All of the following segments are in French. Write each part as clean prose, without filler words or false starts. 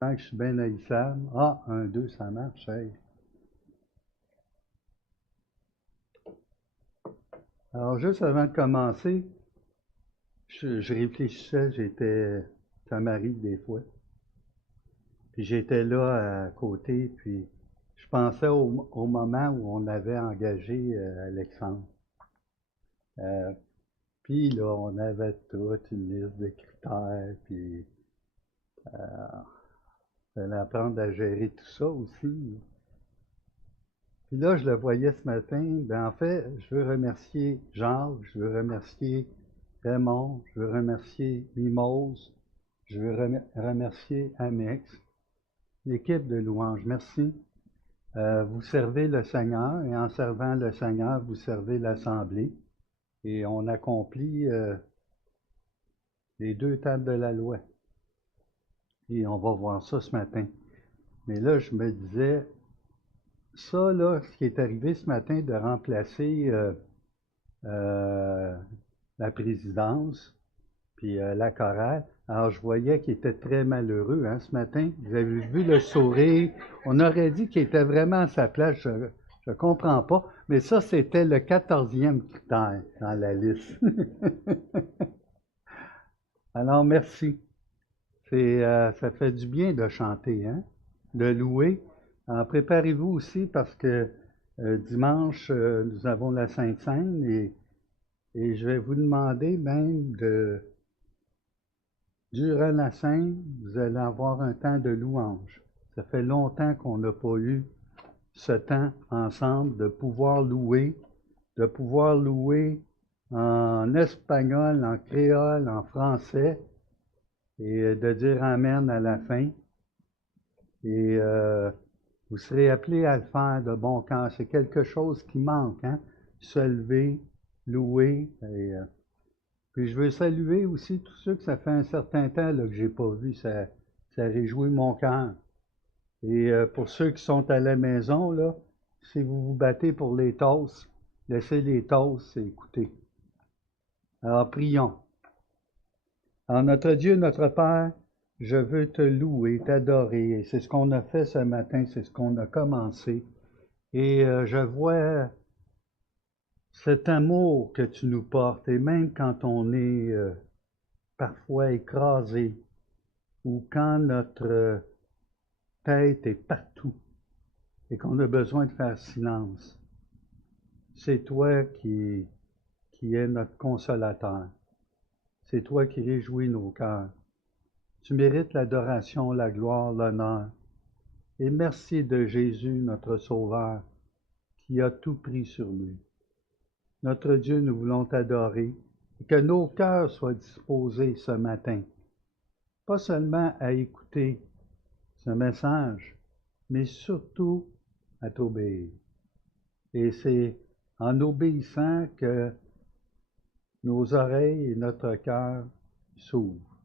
Tant que je suis bien haïssable. Ah, un, deux, ça marche. Hey. Alors, juste avant de commencer, je réfléchissais, ça m'arrive des fois. Puis j'étais là à côté, puis je pensais au moment où on avait engagé Alexandre. Euh, Puis là, on avait toute une liste de critères, puis il fallait apprendre à gérer tout ça aussi. Puis là, je le voyais ce matin. Ben, en fait, je veux remercier Jacques, je veux remercier Raymond, je veux remercier Mimose, je veux remercier Amex, l'équipe de louange. Merci. Vous servez le Seigneur et en servant le Seigneur, vous servez l'Assemblée. Et on accomplit les deux tables de la loi. Et on va voir ça ce matin. Mais là, je me disais, ça, là, ce qui est arrivé ce matin de remplacer euh, la présidence, puis la chorale. Alors, je voyais qu'il était très malheureux hein, ce matin. Vous avez vu le sourire. On aurait dit qu'il était vraiment à sa place. Je ne comprends pas. Mais ça, c'était le 14e critère dans la liste. Alors, merci. Ça fait du bien de chanter, hein? De louer. Alors, préparez-vous aussi parce que dimanche, nous avons la Sainte-Seine et je vais vous demander même durant la Sainte, vous allez avoir un temps de louange. Ça fait longtemps qu'on n'a pas eu ce temps ensemble de pouvoir louer en espagnol, en créole, en français et de dire Amen à la fin. Et vous serez appelés à le faire de bon cœur. C'est quelque chose qui manque, hein? Se lever, louer. Puis je veux saluer aussi tous ceux que ça fait un certain temps là, que j'ai pas vu. Ça réjouit mon cœur. Et pour ceux qui sont à la maison, là, si vous vous battez pour les tosses, laissez les tosses et écoutez. Alors prions. Alors notre Dieu, notre Père, je veux te louer, t'adorer. Et c'est ce qu'on a fait ce matin, c'est ce qu'on a commencé. Et je vois cet amour que tu nous portes, et même quand on est parfois écrasé, ou quand notre tête est partout, et qu'on a besoin de faire silence, c'est toi qui es notre consolateur. C'est toi qui réjouis nos cœurs. Tu mérites l'adoration, la gloire, l'honneur. Et merci de Jésus, notre Sauveur, qui a tout pris sur lui. Notre Dieu, nous voulons t'adorer et que nos cœurs soient disposés ce matin, pas seulement à écouter ce message, mais surtout à t'obéir. Et c'est en obéissant que nos oreilles et notre cœur s'ouvrent.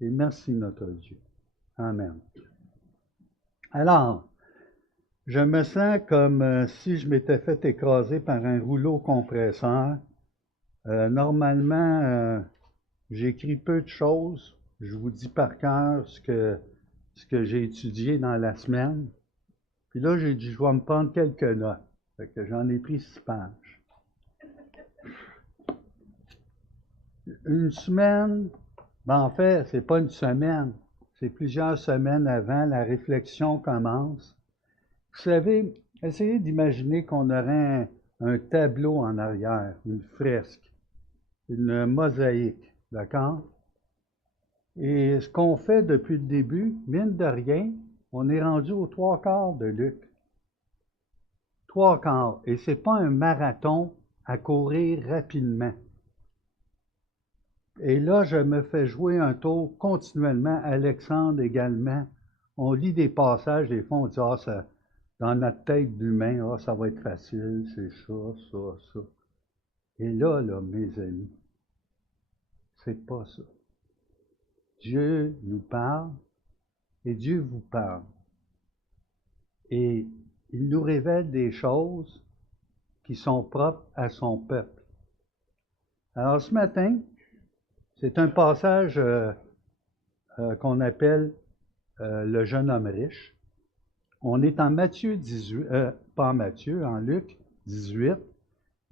Et merci notre Dieu. Amen. Alors, je me sens comme si je m'étais fait écraser par un rouleau compresseur. Normalement, j'écris peu de choses. Je vous dis par cœur ce que j'ai étudié dans la semaine. Puis là, j'ai dit, je vais me prendre quelques notes. Fait que j'en ai pris 6 pages. Une semaine, ben en fait, c'est pas une semaine. C'est plusieurs semaines avant, la réflexion commence. Vous savez, essayez d'imaginer qu'on aurait un tableau en arrière, une fresque, une mosaïque, d'accord? Et ce qu'on fait depuis le début, mine de rien, on est rendu aux 3/4 de Luc. 3/4. Et c'est pas un marathon à courir rapidement. Et là, je me fais jouer un tour continuellement, Alexandre également. On lit des passages, des fois, on dit, ah, ça, dans notre tête d'humain, ah, ça va être facile, c'est ça, ça, ça. Et là, mes amis, c'est pas ça. Dieu nous parle et Dieu vous parle. Et il nous révèle des choses qui sont propres à son peuple. Alors ce matin, c'est un passage qu'on appelle le jeune homme riche. On est en Matthieu 18, pas en Matthieu, en Luc 18.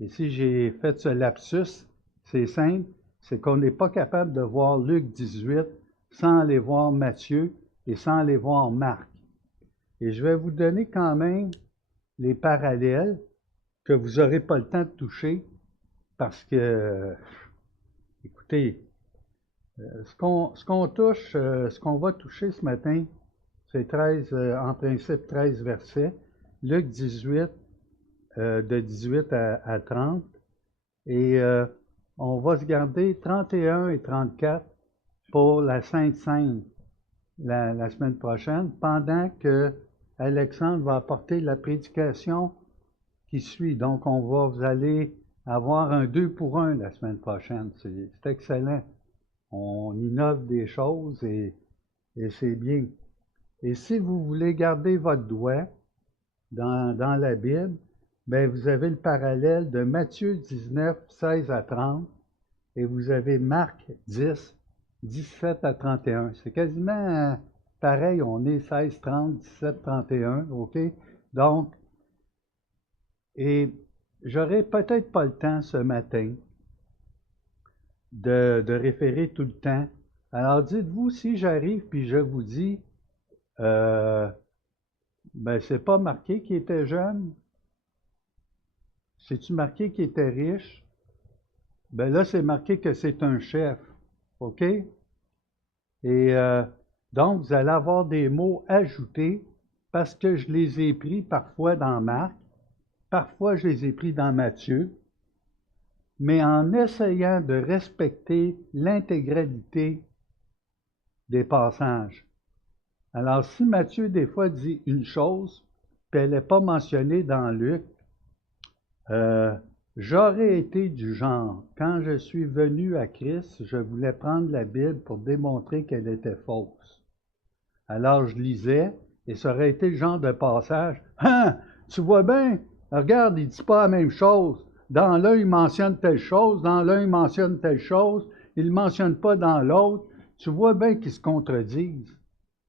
Et si j'ai fait ce lapsus, c'est simple, c'est qu'on n'est pas capable de voir Luc 18 sans aller voir Matthieu et sans aller voir Marc. Et je vais vous donner quand même les parallèles que vous n'aurez pas le temps de toucher parce que, écoutez, ce qu'on touche, ce qu'on va toucher ce matin, c'est 13, en principe 13 versets. Luc 18, de 18 à 30. Et on va se garder 31 et 34 pour la Sainte Seine la semaine prochaine, pendant que Alexandre va apporter la prédication qui suit. Donc, vous allez avoir un 2 pour 1 la semaine prochaine. C'est excellent. On innove des choses et c'est bien. Et si vous voulez garder votre doigt dans la Bible, bien, vous avez le parallèle de Matthieu 19, 16 à 30, et vous avez Marc 10, 17 à 31. C'est quasiment pareil, on est 16, 30, 17, 31, OK? Donc, et j'aurai peut-être pas le temps ce matin de référer tout le temps. Alors, dites-vous, si j'arrive puis je vous dis, ben, c'est pas marqué qu'il était jeune, c'est-tu marqué qu'il était riche? Ben là, c'est marqué que c'est un chef, OK? Et donc, vous allez avoir des mots ajoutés parce que je les ai pris parfois dans Marc, parfois je les ai pris dans Matthieu, mais en essayant de respecter l'intégralité des passages. Alors, si Matthieu, des fois, dit une chose, puis elle n'est pas mentionnée dans Luc, j'aurais été du genre, quand je suis venu à Christ, je voulais prendre la Bible pour démontrer qu'elle était fausse. Alors, je lisais, et ça aurait été le genre de passage, « Hein, tu vois bien, regarde, il ne dit pas la même chose. Dans l'un, il mentionne telle chose, dans l'un, il mentionne telle chose, il ne mentionne pas dans l'autre. Tu vois bien qu'ils se contredisent. »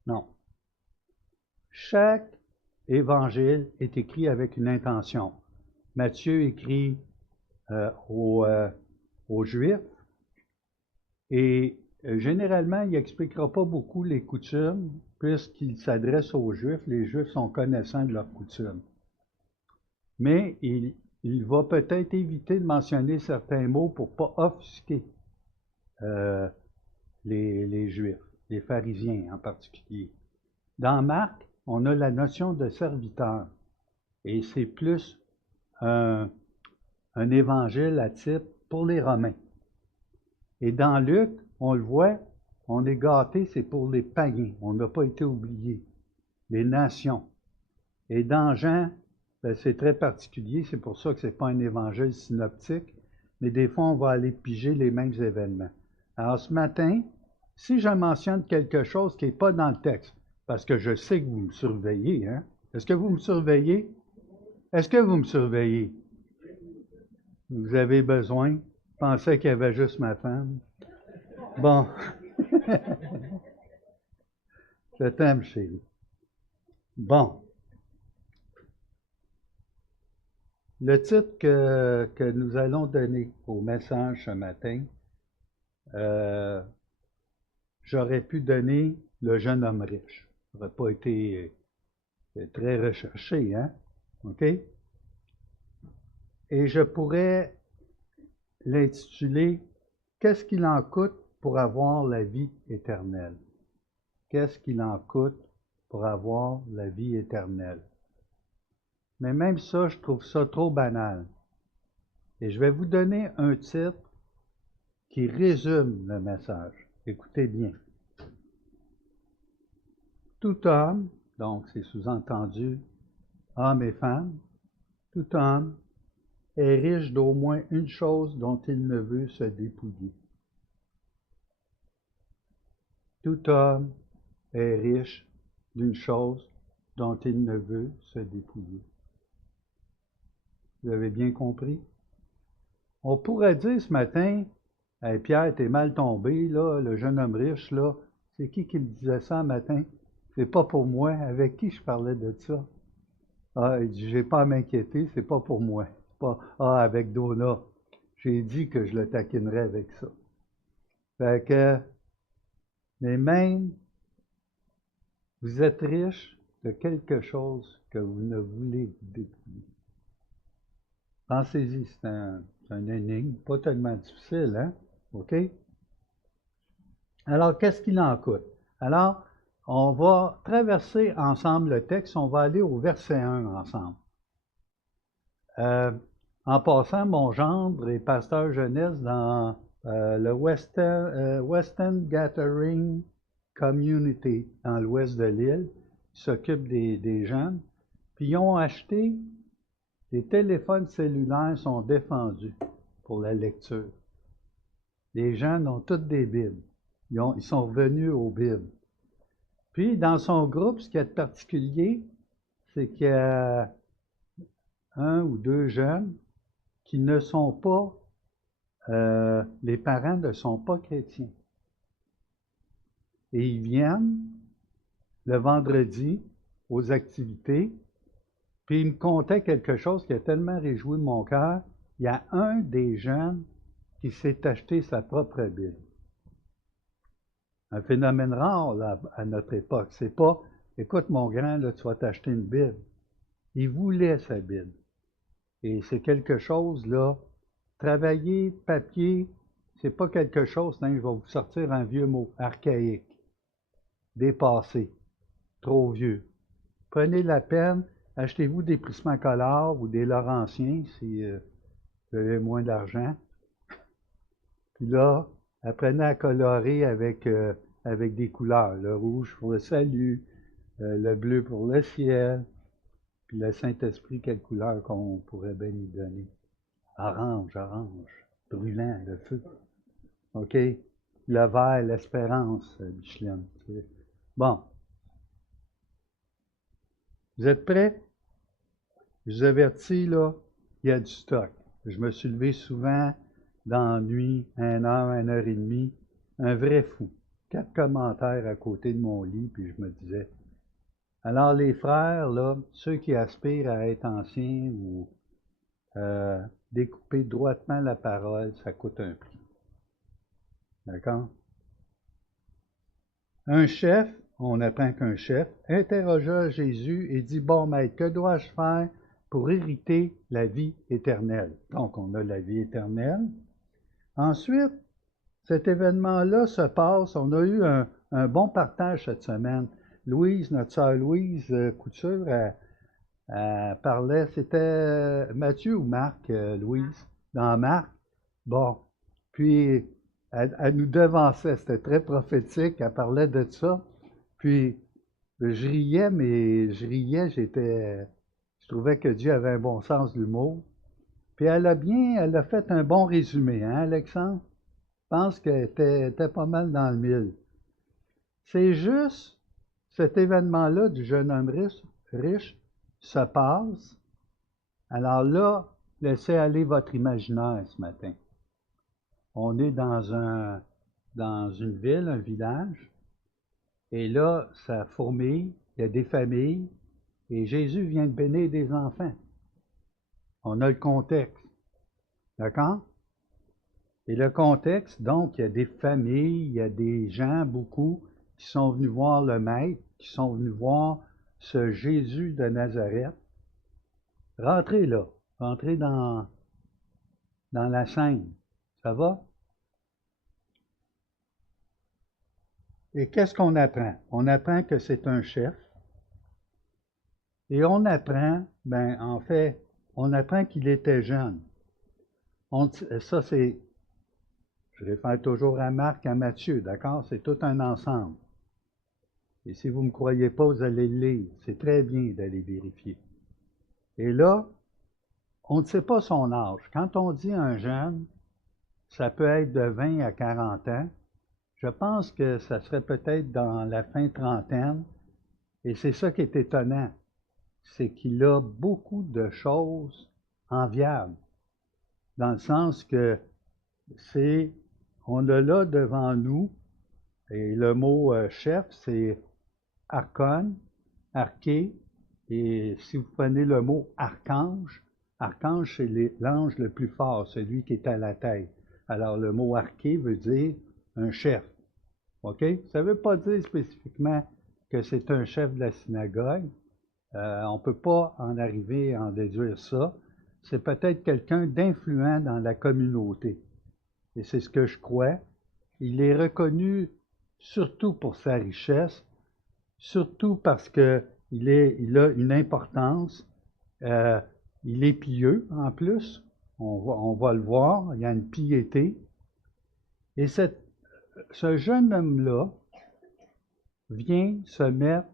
Non. Chaque évangile est écrit avec une intention. Matthieu écrit aux Juifs et généralement, il n'expliquera pas beaucoup les coutumes puisqu'il s'adresse aux Juifs. Les Juifs sont connaissants de leurs coutumes. Mais il va peut-être éviter de mentionner certains mots pour ne pas offusquer les Juifs, les pharisiens en particulier. Dans Marc, on a la notion de serviteur et c'est plus un évangile à type pour les Romains. Et dans Luc, on le voit, on est gâté, c'est pour les païens. On n'a pas été oubliés. Les nations. Et dans Jean, ben, c'est très particulier, c'est pour ça que ce n'est pas un évangile synoptique, mais des fois, on va aller piger les mêmes événements. Alors ce matin, si je mentionne quelque chose qui n'est pas dans le texte, parce que je sais que vous me surveillez, hein? Est-ce que vous me surveillez? Est-ce que vous me surveillez? Vous avez besoin? Je pensais qu'il y avait juste ma femme. Bon. Je t'aime, chérie. Bon. Le titre que nous allons donner au message ce matin, j'aurais pu donner le jeune homme riche. Ça n'aurait pas été très recherché, hein? OK? Et je pourrais l'intituler Qu'est-ce qu'il en coûte pour avoir la vie éternelle? Qu'est-ce qu'il en coûte pour avoir la vie éternelle? Mais même ça, je trouve ça trop banal. Et je vais vous donner un titre qui résume le message. Écoutez bien. Tout homme, donc c'est sous-entendu, homme et femme, tout homme est riche d'au moins une chose dont il ne veut se dépouiller. Tout homme est riche d'une chose dont il ne veut se dépouiller. Vous avez bien compris? On pourrait dire ce matin, hey Pierre, t'es mal tombé, là, le jeune homme riche, là. C'est qui me disait ça ce matin? c'est pas pour moi. Avec qui je parlais de ça? Ah, il dit, j'ai pas à m'inquiéter, c'est pas pour moi. C'est pas, ah, avec Donna. J'ai dit que je le taquinerais avec ça. Fait que, mais même, vous êtes riche de quelque chose que vous ne voulez vous dépouiller. Pensez-y, c'est un énigme, pas tellement difficile, hein? OK? Alors, qu'est-ce qu'il en coûte? Alors, on va traverser ensemble le texte, on va aller au verset 1 ensemble. En passant, mon gendre est pasteur jeunesse dans le Western Gathering Community, dans l'ouest de l'île. Ils s'occupent des jeunes. Puis ils ont acheté, les téléphones cellulaires sont défendus pour la lecture. Les jeunes ont toutes des Bibles. Ils sont revenus aux Bibles. Puis, dans son groupe, ce qui est particulier, c'est qu'il y a un ou deux jeunes qui ne sont pas, les parents ne sont pas chrétiens. Et ils viennent le vendredi aux activités, puis ils me contaient quelque chose qui a tellement réjoui mon cœur. Il y a un des jeunes qui s'est acheté sa propre Bible. Un phénomène rare là, à notre époque. C'est pas, écoute mon grand, là, tu vas t'acheter une Bible. Il voulait sa Bible. Et c'est quelque chose, là, travailler, papier, c'est pas quelque chose, hein, je vais vous sortir un vieux mot, archaïque, dépassé, trop vieux. Prenez la peine, achetez-vous des Prismacolor ou des Laurentiens si vous avez moins d'argent. Puis là, apprenez à colorer avec des couleurs. Le rouge pour le salut, le bleu pour le ciel, puis le Saint-Esprit, quelle couleur qu'on pourrait bien y donner? Orange, orange, brûlant, le feu. OK? Le vert, l'espérance, Micheline. Bon. Vous êtes prêts? Je vous avertis, là, il y a du stock. Je me suis levé souvent dans la nuit, 1 heure et demie, un vrai fou. 4 commentaires à côté de mon lit, puis je me disais. Alors, les frères, là, ceux qui aspirent à être anciens ou découper droitement la parole, ça coûte un prix. D'accord? Un chef, on apprend qu'un chef, interrogea Jésus et dit, bon maître, que dois-je faire pour hériter la vie éternelle? Donc, on a la vie éternelle. Ensuite, cet événement-là se passe, on a eu un bon partage cette semaine. Louise, notre sœur Louise Couture, elle parlait, c'était Matthieu ou Marc, Louise, dans Marc. Bon, puis elle nous devançait, c'était très prophétique, elle parlait de ça. Puis je riais, mais je trouvais que Dieu avait un bon sens de l'humour. Puis elle a fait un bon résumé, hein, Alexandre? Je pense qu'elle était pas mal dans le mille. C'est juste cet événement-là du jeune homme riche se passe. Alors là, laissez aller votre imaginaire ce matin. On est dans une ville, un village, et là, ça fourmille, il y a des familles, et Jésus vient de bénir des enfants. On a le contexte. D'accord? Et le contexte, donc, il y a des familles, il y a des gens, beaucoup, qui sont venus voir le Maître, qui sont venus voir ce Jésus de Nazareth. Rentrez là, rentrez dans la scène. Ça va? Et qu'est-ce qu'on apprend? On apprend que c'est un chef. Et on apprend, en fait, on apprend qu'il était jeune. Ça, c'est, je réfère toujours à Marc, à Matthieu, d'accord? C'est tout un ensemble. Et si vous ne me croyez pas, vous allez le lire. C'est très bien d'aller vérifier. Et là, on ne sait pas son âge. Quand on dit un jeune, ça peut être de 20 à 40 ans. Je pense que ça serait peut-être dans la fin trentaine. Et c'est ça qui est étonnant. C'est qu'il a beaucoup de choses enviables. Dans le sens que on a là devant nous, et le mot chef, c'est archon, arché, et si vous prenez le mot archange, archange, c'est l'ange le plus fort, celui qui est à la tête. Alors, le mot arché veut dire un chef. OK? Ça ne veut pas dire spécifiquement que c'est un chef de la synagogue. On ne peut pas en arriver à en déduire ça. C'est peut-être quelqu'un d'influent dans la communauté. Et c'est ce que je crois. Il est reconnu surtout pour sa richesse, surtout parce qu'il a une importance. Il est pieux en plus. On va le voir. Il y a une piété. Et ce jeune homme-là vient se mettre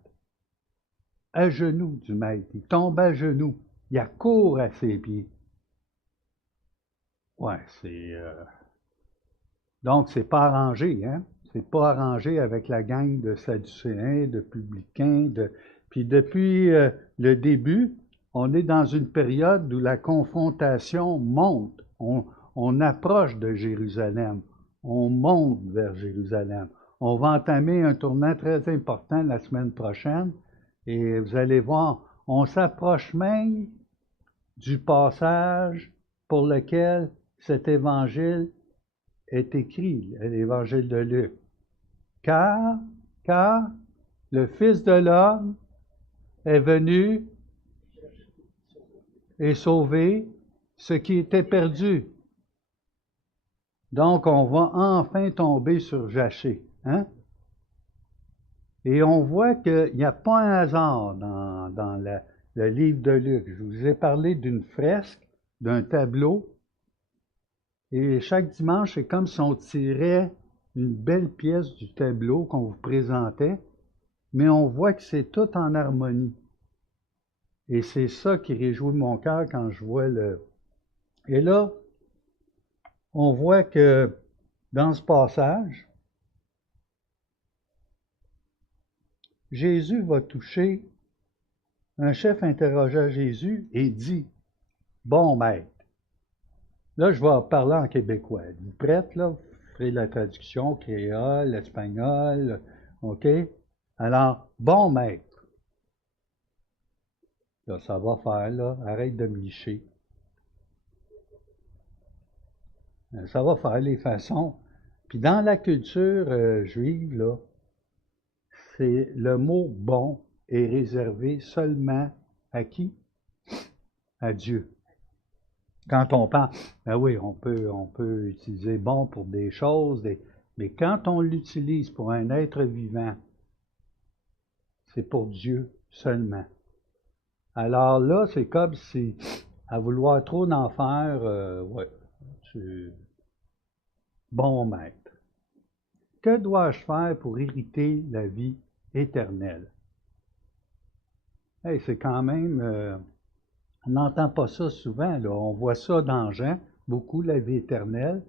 à genoux du maître. Il tombe à genoux. Il accourt à ses pieds. Ouais, donc, c'est pas arrangé, hein? C'est pas arrangé avec la gang de Sadducéens, de publicains. Puis depuis le début, on est dans une période où la confrontation monte. On approche de Jérusalem. On monte vers Jérusalem. On va entamer un tournant très important la semaine prochaine. Et vous allez voir, on s'approche même du passage pour lequel cet évangile est écrit, l'évangile de Luc. Car le Fils de l'homme est venu et sauver ce qui était perdu. Donc, on va enfin tomber sur Jachée. Hein? Et on voit qu'il n'y a pas un hasard dans le livre de Luc. Je vous ai parlé d'une fresque, d'un tableau. Et chaque dimanche, c'est comme si on tirait une belle pièce du tableau qu'on vous présentait, mais on voit que c'est tout en harmonie. Et c'est ça qui réjouit mon cœur quand je vois le... Et là, on voit que dans ce passage, Jésus va toucher, un chef interrogea Jésus et dit, « Bon maître. » Là, je vais parler en québécois. Vous prêtes, là? Vous ferez la traduction, créole, espagnol, OK? Alors, bon maître. Là, ça va faire, là. Arrête de me licher. Ça va faire les façons. Puis dans la culture juive, là, c'est le mot bon est réservé seulement à qui? À Dieu. Quand on parle, ben oui, on peut utiliser bon pour des choses, mais quand on l'utilise pour un être vivant, c'est pour Dieu seulement. Alors là, c'est comme si, à vouloir trop d'en faire, ouais, bon maître. Que dois-je faire pour hériter la vie éternelle? Hey, c'est quand même, on n'entend pas ça souvent, là. On voit ça dans Jean, beaucoup, la vie éternelle.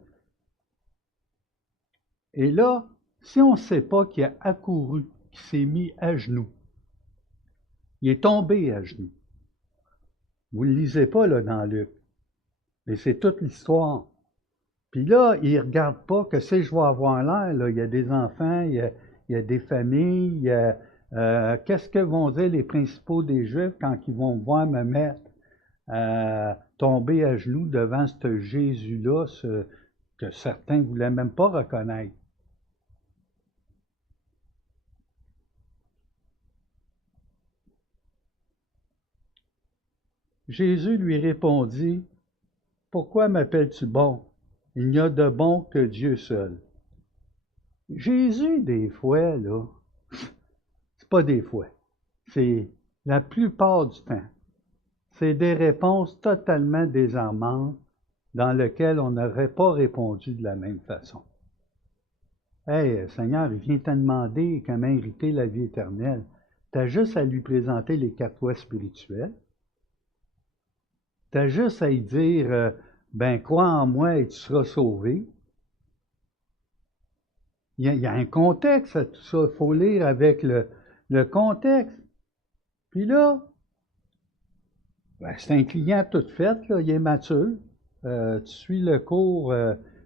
Et là, si on ne sait pas qu'il a accouru, qu'il s'est mis à genoux, il est tombé à genoux. Vous ne le lisez pas là, dans Luc, mais c'est toute l'histoire. Puis là, il ne regarde pas que si je vais avoir l'air, là, il y a des enfants, il y a des familles, qu'est-ce que vont dire les principaux des Juifs quand ils vont voir me mettre tomber à genoux devant ce Jésus-là, que certains ne voulaient même pas reconnaître. Jésus lui répondit, « Pourquoi m'appelles-tu bon? Il n'y a de bon que Dieu seul. » Jésus, des fois, là, c'est pas des fois, c'est la plupart du temps, c'est des réponses totalement désarmantes dans lesquelles on n'aurait pas répondu de la même façon. Hey, Seigneur, il vient te demander comment hériter la vie éternelle. Tu as juste à lui présenter les 4 lois spirituelles. Tu as juste à lui dire, ben, crois en moi et tu seras sauvé. Il y a un contexte à tout ça. Il faut lire avec le contexte. Puis là, ben, c'est un client tout fait, là, il est mature. Tu suis le cours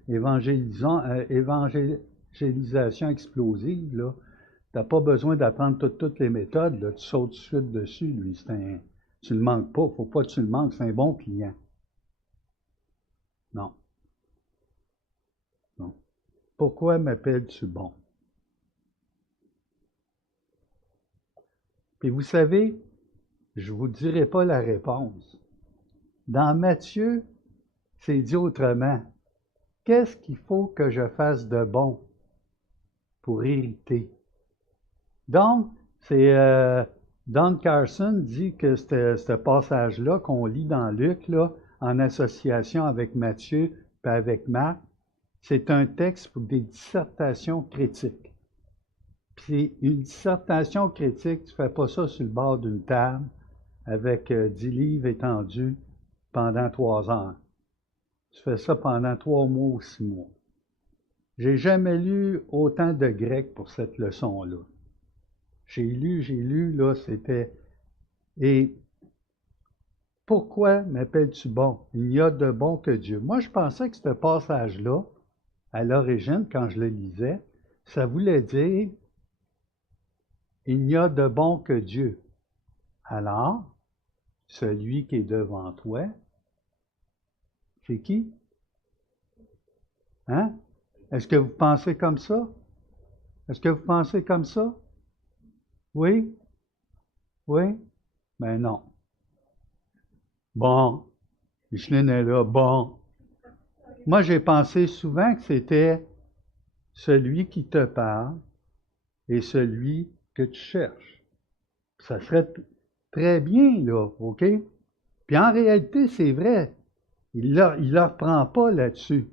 évangélisation explosive, là. n'as pas besoin d'apprendre toutes les méthodes, là, tu sautes tout de suite dessus, lui. Tu ne le manques pas, il ne faut pas que tu le manques, c'est un bon client. Non. Non. Pourquoi m'appelles-tu bon? Puis vous savez, je ne vous dirai pas la réponse. Dans Matthieu, c'est dit autrement. Qu'est-ce qu'il faut que je fasse de bon pour hériter? Donc, c'est Don Carson dit que ce passage-là qu'on lit dans Luc, là, en association avec Matthieu et avec Marc, c'est un texte pour des dissertations critiques. Puis une dissertation critique, tu ne fais pas ça sur le bord d'une table avec 10 livres étendus pendant 3 heures. Tu fais ça pendant 3 mois ou 6 mois. J'ai jamais lu autant de grec pour cette leçon-là. J'ai lu, là, c'était... Et pourquoi m'appelles-tu bon? Il n'y a de bon que Dieu. Moi, je pensais que ce passage-là, à l'origine, quand je le lisais, ça voulait dire il n'y a de bon que Dieu. Alors, celui qui est devant toi, c'est qui? Hein? Est-ce que vous pensez comme ça? Est-ce que vous pensez comme ça? Oui? Oui? Ben non. Bon. Micheline est là. Bon. Moi, j'ai pensé souvent que c'était celui qui te parle et celui que tu cherches. Ça serait très bien, là, OK? Puis en réalité, c'est vrai. Il ne leur prend pas là-dessus.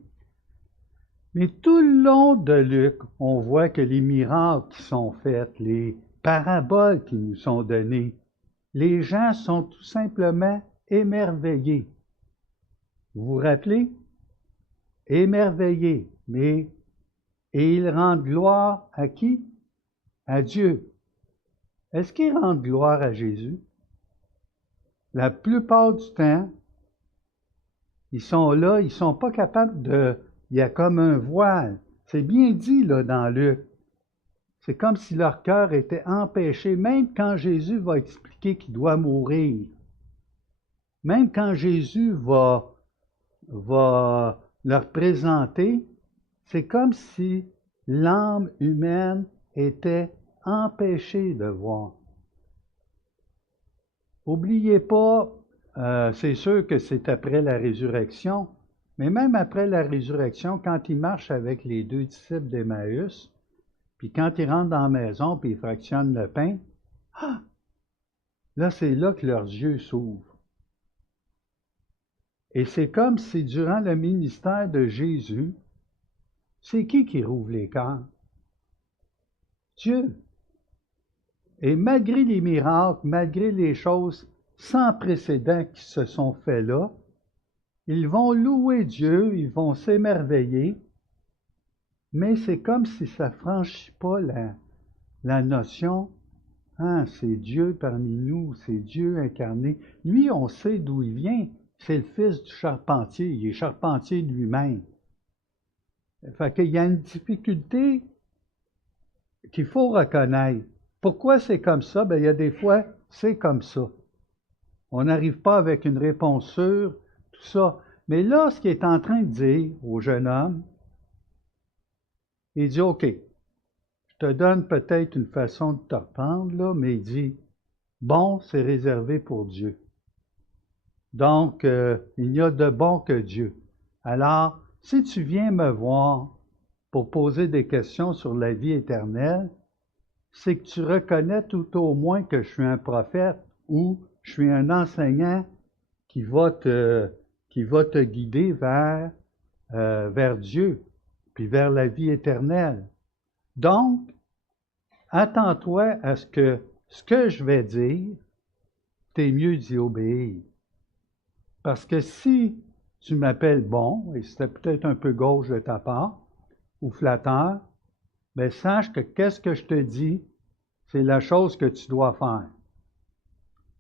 Mais tout le long de Luc, on voit que les miracles qui sont faits, les paraboles qui nous sont données, les gens sont tout simplement émerveillés. Vous vous rappelez? Émerveillés. Et ils rendent gloire à qui? À Dieu. Est-ce qu'ils rendent gloire à Jésus? La plupart du temps, ils sont là, ils ne sont pas capables de... Il y a comme un voile. C'est bien dit là dans Luc. C'est comme si leur cœur était empêché, même quand Jésus va expliquer qu'il doit mourir. Même quand Jésus va leur présenter, c'est comme si l'âme humaine était empêchée de voir. N'oubliez pas, c'est sûr que c'est après la résurrection, mais même après la résurrection, quand ils marchent avec les 2 disciples d'Emmaüs, puis quand ils rentrent dans la maison, puis ils fractionnent le pain, là, c'est là que leurs yeux s'ouvrent. Et c'est comme si durant le ministère de Jésus, c'est qui rouvre les cœurs? Dieu. Et malgré les miracles, malgré les choses sans précédent qui se sont faites là, ils vont louer Dieu, ils vont s'émerveiller, mais c'est comme si ça ne franchit pas la notion, c'est Dieu parmi nous, c'est Dieu incarné. Lui, on sait d'où il vient, c'est le fils du charpentier, il est charpentier lui-même. Fait qu'il y a une difficulté qu'il faut reconnaître. Pourquoi c'est comme ça? Bien, il y a des fois, c'est comme ça. On n'arrive pas avec une réponse sûre, tout ça. Mais là, ce qu'il est en train de dire au jeune homme, il dit, OK, je te donne peut-être une façon de te reprendre, là, mais il dit, bon, c'est réservé pour Dieu. Donc, il n'y a de bon que Dieu. Alors, si tu viens me voir pour poser des questions sur la vie éternelle, c'est que tu reconnais tout au moins que je suis un prophète ou je suis un enseignant qui va te guider vers Dieu, puis vers la vie éternelle. Donc, attends-toi à ce que je vais dire, t'es mieux d'y obéir. Parce que si tu m'appelles bon, et c'était peut-être un peu gauche de ta part, ou flatteur, bien sache que qu'est-ce que je te dis, c'est la chose que tu dois faire.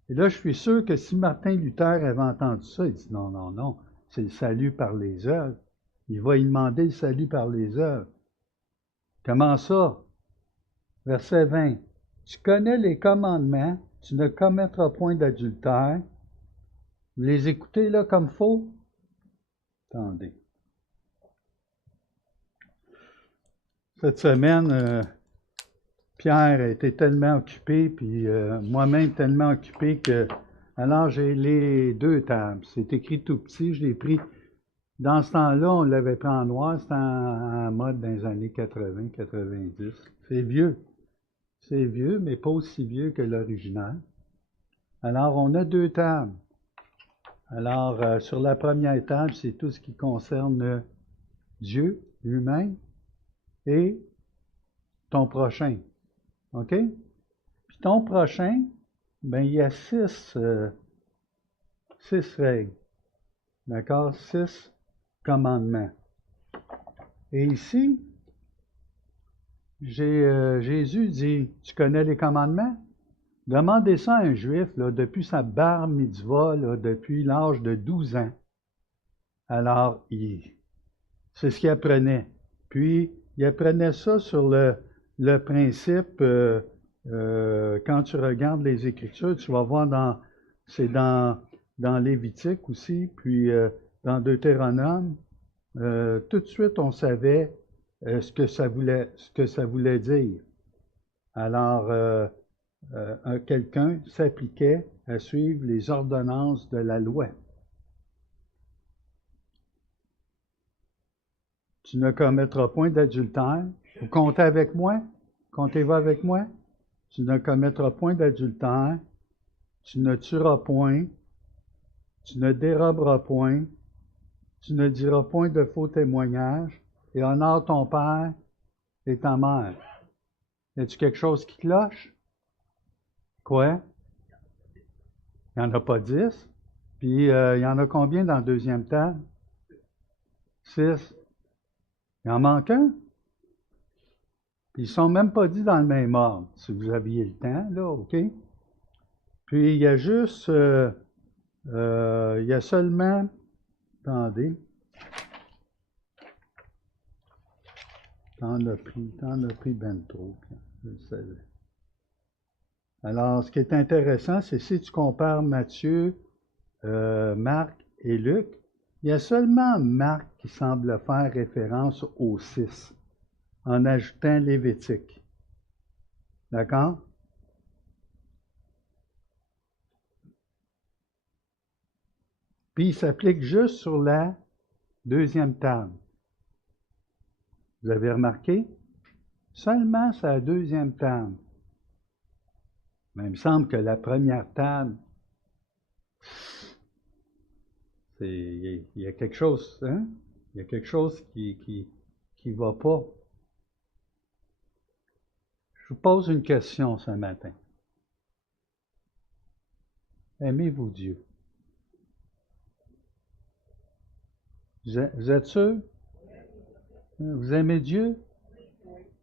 Et là, je suis sûr que si Martin Luther avait entendu ça, il dit non, non, non, c'est le salut par les œuvres. Il va y demander le salut par les œuvres. Comment ça? Verset 20. Tu connais les commandements, tu ne commettras point d'adultère. Vous les écoutez là comme faux? Attendez. Cette semaine, Pierre a été tellement occupé, puis moi-même tellement occupé que... Alors, j'ai les deux tables. C'est écrit tout petit, je l'ai pris. Dans ce temps-là, on l'avait pris en noir, c'était en mode dans les années 80, 90. C'est vieux. C'est vieux, mais pas aussi vieux que l'original. Alors, on a deux tables. Alors, sur la première table, c'est tout ce qui concerne Dieu lui-même et ton prochain. OK? Puis ton prochain, ben il y a six règles. D'accord? 6 commandements. Et ici, Jésus dit, tu connais les commandements? Demandez ça à un juif, là, depuis sa bar mitzvah, là, depuis l'âge de 12 ans. Alors, c'est ce qu'il apprenait. Puis, il apprenait ça sur le principe, quand tu regardes les Écritures, tu vas voir c'est dans Lévitique aussi, puis dans Deutéronome, tout de suite on savait ce que ça voulait dire. Alors, quelqu'un s'appliquait à suivre les ordonnances de la loi. Tu ne commettras point d'adultère. Vous comptez avec moi? Comptez-vous avec moi? Tu ne commettras point d'adultère. Tu ne tueras point. Tu ne déroberas point. Tu ne diras point de faux témoignages. Et honore ton père et ta mère. Y a-t-il quelque chose qui cloche? Quoi? Il n'y en a pas 10. Puis, il y en a combien dans la deuxième table? 6. Il en manque un. Puis, ils ne sont même pas dit dans le même ordre, si vous aviez le temps, là, OK? Puis, il y a juste, il y a seulement, attendez, t'en as pris ben trop, je le savais. Alors, ce qui est intéressant, c'est si tu compares Matthieu, Marc et Luc, il y a seulement Marc qui semble faire référence aux 6, en ajoutant Lévitique. D'accord? Puis il s'applique juste sur la deuxième table. Vous avez remarqué? Seulement sur la deuxième table. Mais il me semble que la première table, il y a quelque chose, hein? Il y a quelque chose qui va pas. Je vous pose une question ce matin. Aimez-vous Dieu? Vous êtes sûr? Vous aimez Dieu?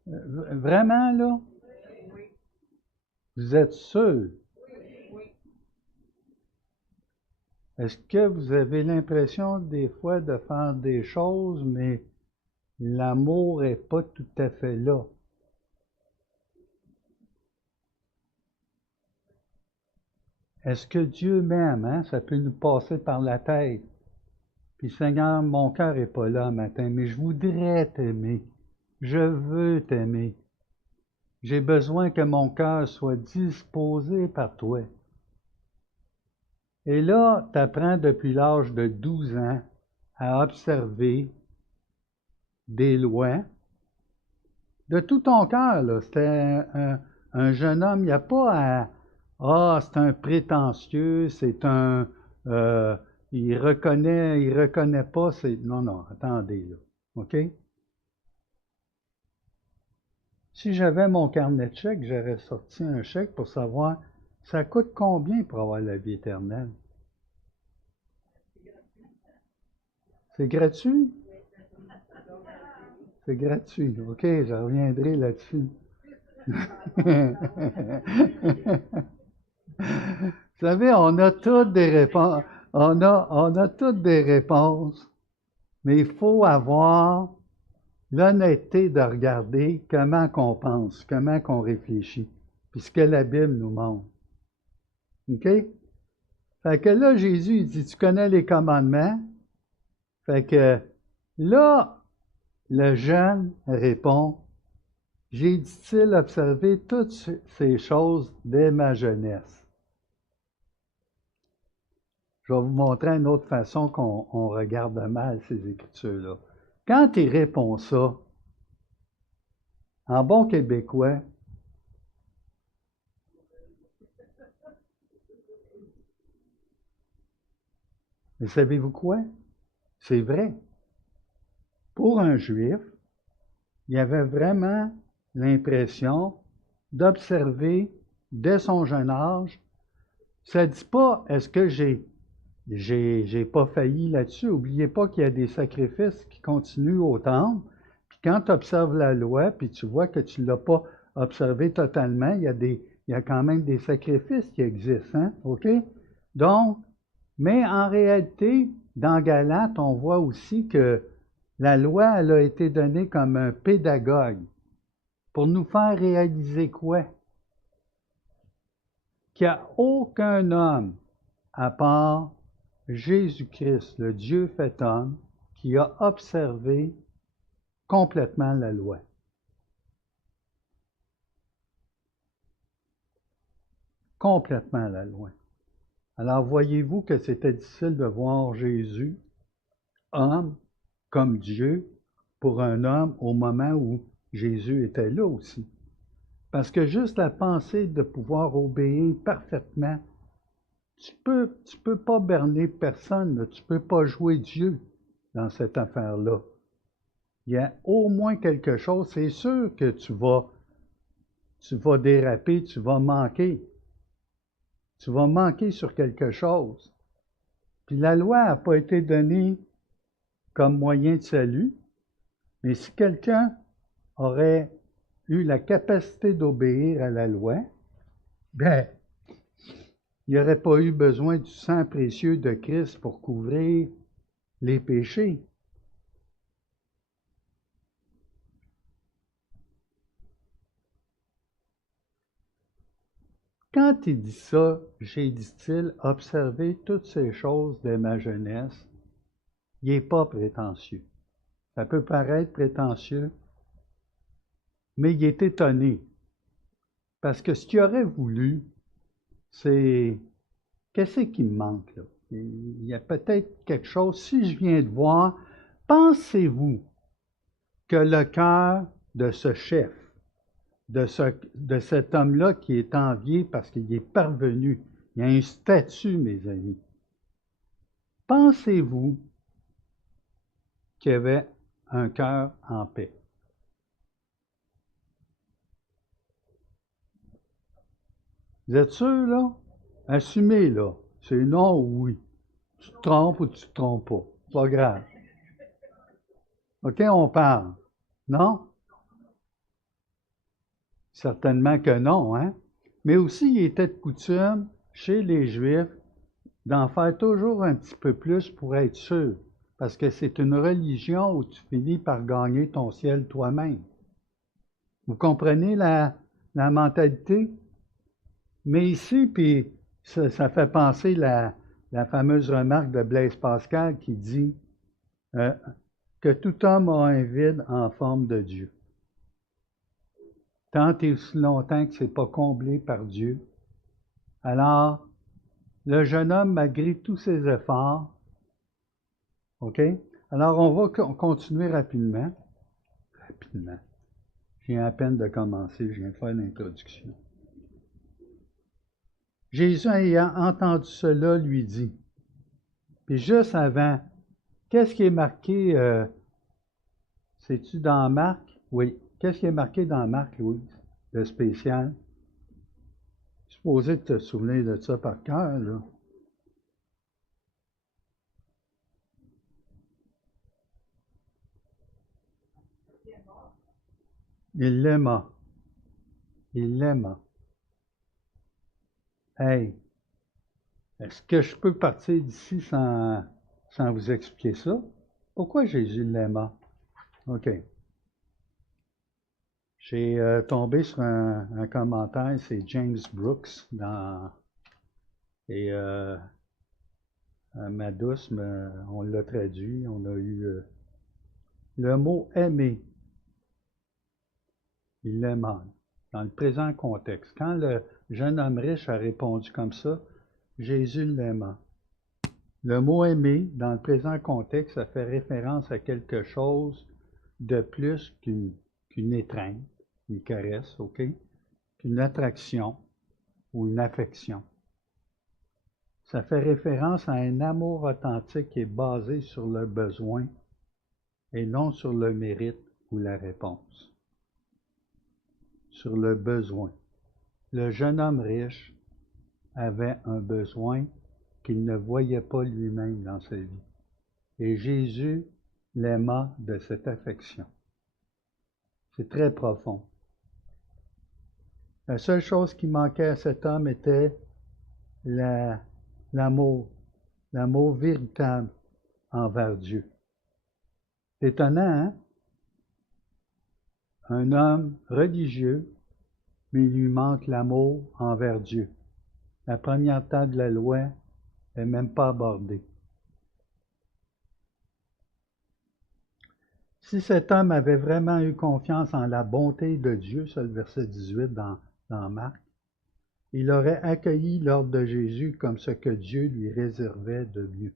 Vraiment, là? Vous êtes sûr? Est-ce que vous avez l'impression des fois de faire des choses, mais l'amour n'est pas tout à fait là? Est-ce que Dieu m'aime? Hein? Ça peut nous passer par la tête. Puis Seigneur, mon cœur n'est pas là matin, mais je voudrais t'aimer. Je veux t'aimer. J'ai besoin que mon cœur soit disposé par toi. Et là, tu apprends depuis l'âge de 12 ans à observer des lois de tout ton cœur. Là. C'était un jeune homme, il n'y a pas à « Ah, c'est un prétentieux, c'est un... il reconnaît pas, c'est... » Non, non, attendez, là. OK? Si j'avais mon carnet de chèques, j'aurais sorti un chèque pour savoir ça coûte combien pour avoir la vie éternelle. C'est gratuit? C'est gratuit. OK, je reviendrai là-dessus. Vous savez, on a toutes des réponses. On a toutes des réponses, mais il faut avoir l'honnêteté de regarder comment qu'on pense, comment qu'on réfléchit, puis ce que la Bible nous montre. OK? Fait que là, Jésus, il dit, tu connais les commandements? Fait que là, le jeune répond, j'ai, dit-il, observé toutes ces choses dès ma jeunesse. Je vais vous montrer une autre façon qu'on regarde mal ces Écritures-là. Quand il répond ça, en bon québécois, mais savez-vous quoi? C'est vrai. Pour un Juif, il avait vraiment l'impression d'observer dès son jeune âge. Ça ne dit pas, est-ce que j'ai pas failli là-dessus? N'oubliez pas qu'il y a des sacrifices qui continuent au temple. Puis quand tu observes la loi, puis tu vois que tu ne l'as pas observé totalement, il y a quand même des sacrifices qui existent, hein? OK? Donc, mais en réalité, dans Galates, on voit aussi que la loi, elle a été donnée comme un pédagogue pour nous faire réaliser quoi? Qu'il n'y a aucun homme, à part Jésus-Christ, le Dieu fait homme, qui a observé complètement la loi. Complètement la loi. Alors voyez-vous que c'était difficile de voir Jésus, homme, comme Dieu, pour un homme au moment où Jésus était là aussi. Parce que juste la pensée de pouvoir obéir parfaitement, tu peux pas berner personne, là. Tu peux pas jouer Dieu dans cette affaire-là. Il y a au moins quelque chose, c'est sûr que tu vas déraper, tu vas manquer. Tu vas manquer sur quelque chose. Puis la loi n'a pas été donnée comme moyen de salut, mais si quelqu'un aurait eu la capacité d'obéir à la loi, ben, il n'y aurait pas eu besoin du sang précieux de Christ pour couvrir les péchés. Quand il dit ça, j'ai, dit-il, observé toutes ces choses de ma jeunesse, il n'est pas prétentieux. Ça peut paraître prétentieux, mais il est étonné. Parce que ce qu'il aurait voulu, c'est qu'est-ce qui me manque là? Il y a peut-être quelque chose. Si je viens de voir, pensez-vous que le cœur de ce chef, de cet homme-là qui est envié parce qu'il est parvenu, il y a un statut, mes amis. Pensez-vous qu'il y avait un cœur en paix? Vous êtes sûr, là? Assumez, là. C'est non ou oui. Tu te trompes ou tu te trompes pas. Pas grave. OK, on parle. Non? Certainement que non, hein? Mais aussi, il était de coutume, chez les Juifs, d'en faire toujours un petit peu plus pour être sûr. Parce que c'est une religion où tu finis par gagner ton ciel toi-même. Vous comprenez la mentalité? Mais ici, puis ça fait penser la fameuse remarque de Blaise Pascal qui dit que tout homme a un vide en forme de Dieu. Tant et aussi longtemps que ce n'est pas comblé par Dieu. Alors, le jeune homme, malgré tous ses efforts, OK? Alors, on va continuer rapidement. Rapidement. Je viens à peine de commencer, je viens de faire l'introduction. Jésus, ayant entendu cela, lui dit, puis juste avant, qu'est-ce qui est marqué, c'est-tu dans Marc? Oui. Qu'est-ce qui est marqué dans Marc, Louise, de spécial? Je suis supposé te souvenir de ça par cœur, là. Il l'aima. Il l'aima. Hey, est-ce que je peux partir d'ici sans vous expliquer ça? Pourquoi Jésus l'aima? OK. J'ai tombé sur un commentaire, c'est James Brooks et ma douce, on l'a traduit, on a eu le mot aimer, il l'aima, dans le présent contexte. Quand le jeune homme riche a répondu comme ça, Jésus l'aima. Le mot aimer, dans le présent contexte, ça fait référence à quelque chose de plus qu'une étreinte, une caresse, OK? Qu'une attraction ou une affection. Ça fait référence à un amour authentique qui est basé sur le besoin et non sur le mérite ou la réponse. Sur le besoin. Le jeune homme riche avait un besoin qu'il ne voyait pas lui-même dans sa vie. Et Jésus l'aima de cette affection. C'est très profond. La seule chose qui manquait à cet homme était l'amour véritable envers Dieu. C'est étonnant, hein? Un homme religieux, mais il lui manque l'amour envers Dieu. La première table de la loi n'est même pas abordée. Si cet homme avait vraiment eu confiance en la bonté de Dieu, c'est le verset 18 dans Marc, il aurait accueilli l'ordre de Jésus comme ce que Dieu lui réservait de mieux.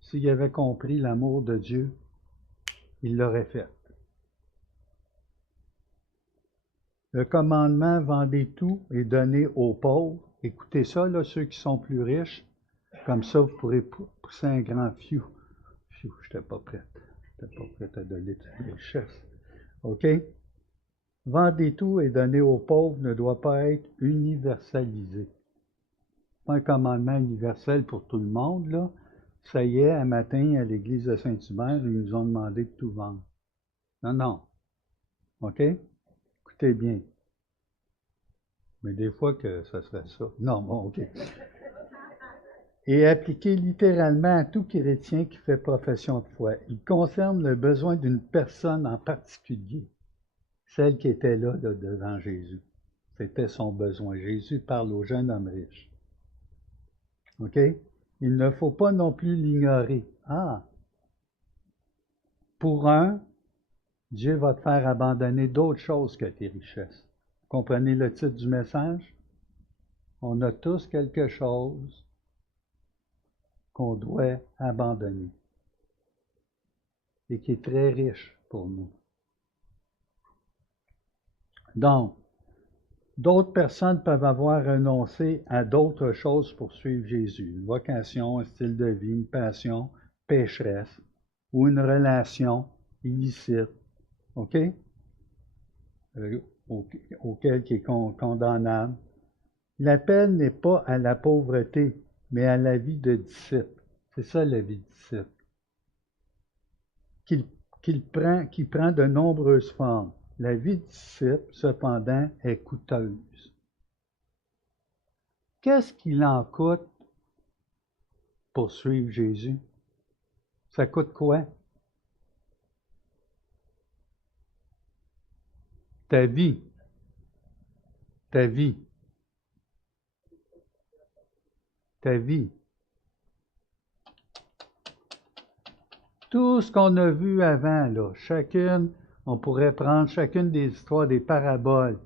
S'il avait compris l'amour de Dieu, il l'aurait fait. Le commandement vendez tout et donnez aux pauvres. Écoutez ça, là, ceux qui sont plus riches, comme ça vous pourrez pousser un grand fiou. Fiou, je n'étais pas prête. Je n'étais pas prête à donner toutes les richesses. OK? Vendez tout et donnez aux pauvres ne doit pas être universalisé. Pas un commandement universel pour tout le monde, là. Ça y est, un matin, à l'église de Saint-Hubert, ils nous ont demandé de tout vendre. Non, non. OK? Écoutez bien. Mais des fois que ça serait ça. Non, bon, OK. Et appliqué littéralement à tout chrétien qui fait profession de foi. Il concerne le besoin d'une personne en particulier, celle qui était là devant Jésus. C'était son besoin. Jésus parle au jeune homme riche. OK? Il ne faut pas non plus l'ignorer. Ah! Pour un, Dieu va te faire abandonner d'autres choses que tes richesses. Comprenez le titre du message? On a tous quelque chose qu'on doit abandonner et qui est très riche pour nous. Donc, d'autres personnes peuvent avoir renoncé à d'autres choses pour suivre Jésus. Une vocation, un style de vie, une passion pécheresse ou une relation illicite, OK? Auquel qui est condamnable. L'appel n'est pas à la pauvreté, mais à la vie de disciple. C'est ça la vie de disciple. Qui prend de nombreuses formes. La vie de disciple, cependant, est coûteuse. Qu'est-ce qu'il en coûte pour suivre Jésus? Ça coûte quoi? Ta vie. Ta vie. Ta vie. Tout ce qu'on a vu avant, là, on pourrait prendre chacune des histoires, des paraboles.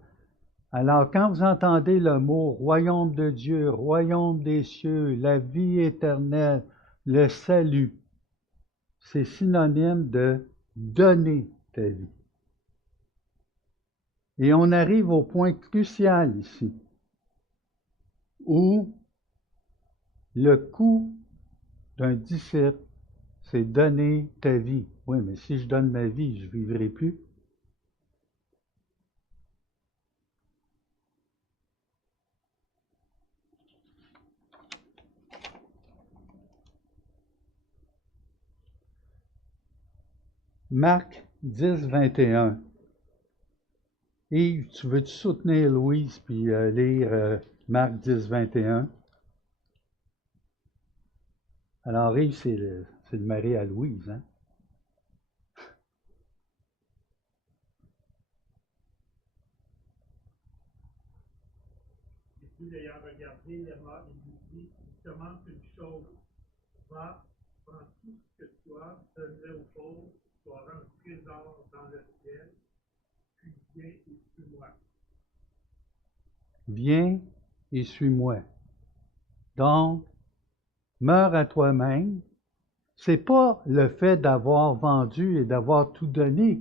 Alors, quand vous entendez le mot royaume de Dieu, royaume des cieux, la vie éternelle, le salut, c'est synonyme de donner ta vie. Et on arrive au point crucial ici, où le coût d'un disciple, c'est donner ta vie. Oui, mais si je donne ma vie, je ne vivrai plus. Marc 10, 21. Yves, tu veux-tu soutenir Louise puis lire Marc 10, 21? Alors, Yves, c'est le mari à Louise, hein? Jésus, l'ayant regardé, l'aima et lui dit, il te manque une chose. Va, prends tout ce que tu as, donne-le aux pauvres, tu auras un trésor dans le ciel, puis viens et suis-moi. Viens et suis-moi. Donc, meurs à toi-même. C'est pas le fait d'avoir vendu et d'avoir tout donné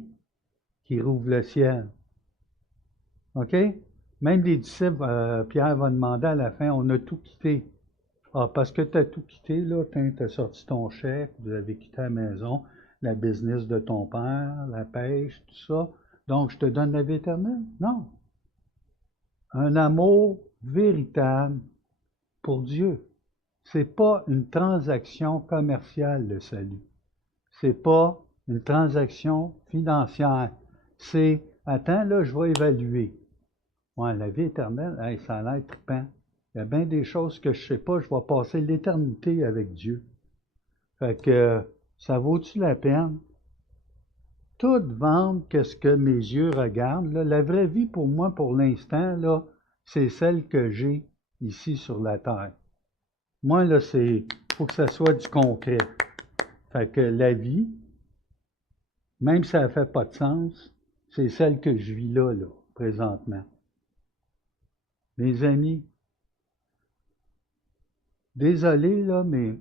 qui rouvre le ciel. OK? Même les disciples, Pierre va demander à la fin, on a tout quitté. Ah, parce que tu as tout quitté, là, tu as sorti ton chèque, vous avez quitté la maison, la business de ton père, la pêche, tout ça. Donc, je te donne la vie éternelle? Non. Un amour véritable pour Dieu. C'est pas une transaction commerciale, le salut. C'est pas une transaction financière. C'est, attends, là, je vais évaluer. Ouais, la vie éternelle, hey, ça a l'air trippant. Il y a bien des choses que je sais pas, je vais passer l'éternité avec Dieu. Fait que, ça vaut-tu la peine? Tout vendre qu'est-ce que mes yeux regardent, là, la vraie vie pour moi, pour l'instant, là, c'est celle que j'ai ici sur la terre. Moi, là, faut que ça soit du concret. Fait que la vie, même si ça ne fait pas de sens, c'est celle que je vis là, présentement. Mes amis, désolé, là, mais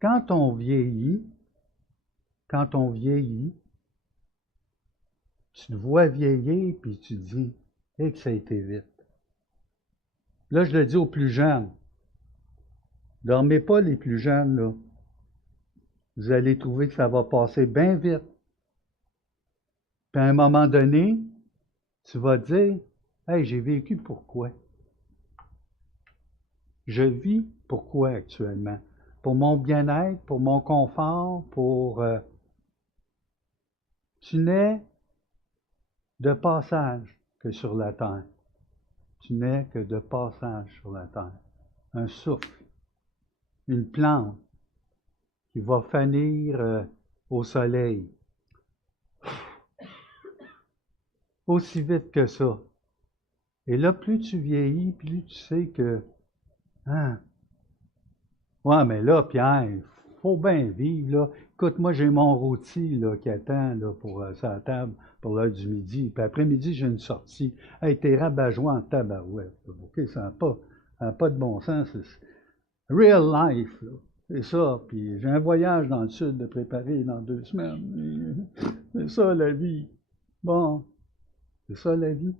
quand on vieillit, tu te vois vieillir, puis tu te dis, hey, que ça a été vite. Là, je le dis aux plus jeunes. Dormez pas, les plus jeunes, là. Vous allez trouver que ça va passer bien vite. Puis à un moment donné, tu vas dire, hey, j'ai vécu pourquoi? Je vis pourquoi actuellement? Pour mon bien-être, pour mon confort, tu n'es de passage que sur la terre. Tu n'es que de passage sur la terre. Un souffle, une plante qui va fanir au soleil. Aussi vite que ça. Et là, plus tu vieillis, plus tu sais que, hein, ouais, mais là, Pierre, il faut bien vivre, là. Écoute, moi, j'ai mon rôti, là, qui attend, là, pour sa table, pour l'heure du midi. Puis après-midi, j'ai une sortie. Hey, t'es rabat-joie en tabarouette. OK, ça n'a pas de bon sens. C'est real life, là. C'est ça. Puis j'ai un voyage dans le sud de préparer dans 2 semaines. C'est ça, la vie. Bon, c'est ça, la vie.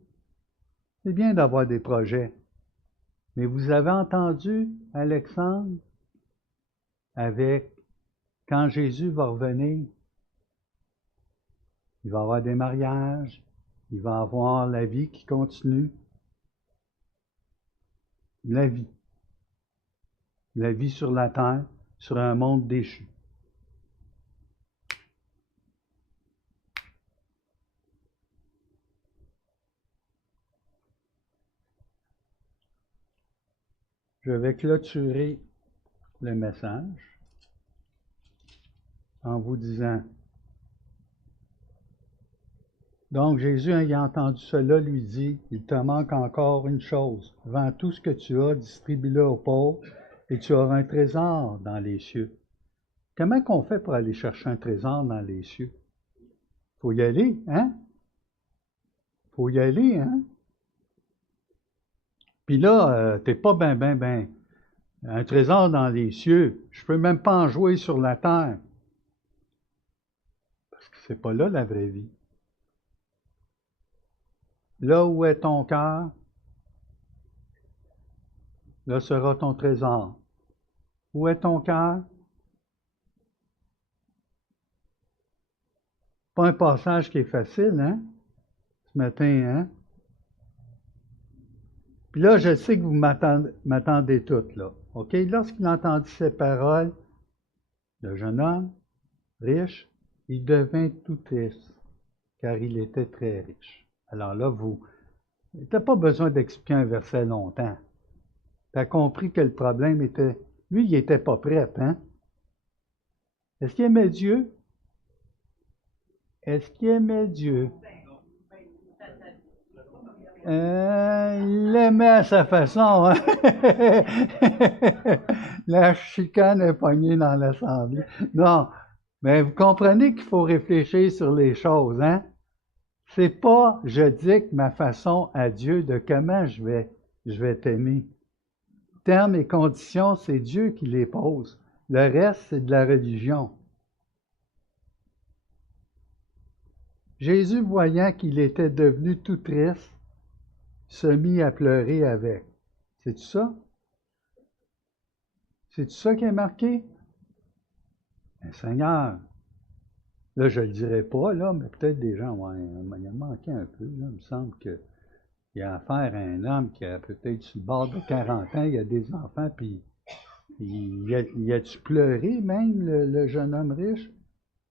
C'est bien d'avoir des projets. Mais vous avez entendu, Alexandre, avec quand Jésus va revenir, il va y avoir des mariages, il va y avoir la vie qui continue. La vie sur la terre, sur un monde déchu. Je vais clôturer le message en vous disant, donc Jésus, ayant entendu cela, lui dit, il te manque encore une chose. Vends tout ce que tu as, distribue-le aux pauvres, et tu auras un trésor dans les cieux. Comment qu'on fait pour aller chercher un trésor dans les cieux? Faut y aller, hein? Faut y aller, hein? Puis là, t'es pas ben, un trésor dans les cieux. Je peux même pas en jouer sur la terre. Parce que c'est pas là la vraie vie. Là où est ton cœur, là sera ton trésor. Où est ton cœur? Pas un passage qui est facile, hein? Ce matin, hein? Puis là, je sais que vous m'attendez toutes, là. OK? Lorsqu'il entendit ces paroles, le jeune homme, riche, il devint tout triste, car il était très riche. Alors là, vous n'avez pas besoin d'expliquer un verset longtemps. Tu as compris que le problème était, lui, il n'était pas prêt, hein? Est-ce qu'il aimait Dieu? Est-ce qu'il aimait Dieu? Il l'aimait à sa façon. Hein? La chicane est pognée dans l'assemblée. Non, mais vous comprenez qu'il faut réfléchir sur les choses. Hein? C'est pas je dicte ma façon à Dieu de comment je vais t'aimer. Termes et conditions, c'est Dieu qui les pose. Le reste, c'est de la religion. Jésus, voyant qu'il était devenu tout triste, se mit à pleurer avec. C'est-tu ça? C'est-tu ça qui est marqué? Mais Seigneur, là, je ne le dirai pas, là, mais peut-être des gens, ouais, il a manqué un peu. Là, il me semble qu'il y a affaire à un homme qui a peut-être sur le bord de 40 ans, il a des enfants, puis il a-tu pleuré même, le jeune homme riche?